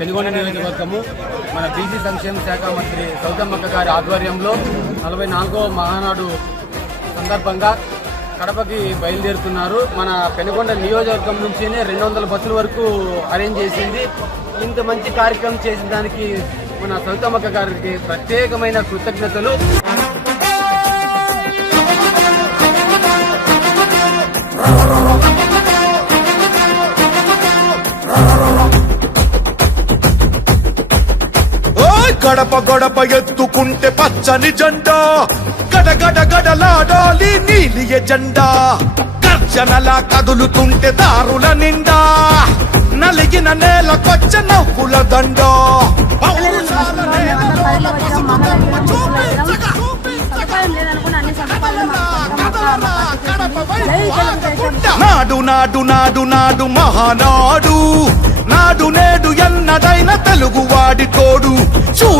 పెనుగొండ నియోజకవర్గము మన బీసీ సంక్షేమ శాఖ మంత్రి సౌతమ్మక్క గారి ఆధ్వర్యంలో నలభై నాలుగో మహానాడు సందర్భంగా కడపకి బయలుదేరుతున్నారు. మన పెనుగొండ నియోజకవర్గం నుంచినే రెండు వందల బస్సుల వరకు అరేంజ్ చేసింది. ఇంత మంచి కార్యక్రమం చేసిన దానికి మన సౌతమ్మక్క గారికి ప్రత్యేకమైన కృతజ్ఞతలు. గడప గడప ఎత్తుకుంటే పచ్చని జెండా. గడగడ గడలాడాలి నీలి ఎజెండా. గర్జనలా కదులుతుంటే దారుల నిండా. నలిగిన నేలకొచ్చ నవ్వుల దండ. నాడు నాడు నాడు నాడు మహానాడు. నాడు నేడు ఎన్నడైన తెలుగు వాడి తోడు. చూ చూడు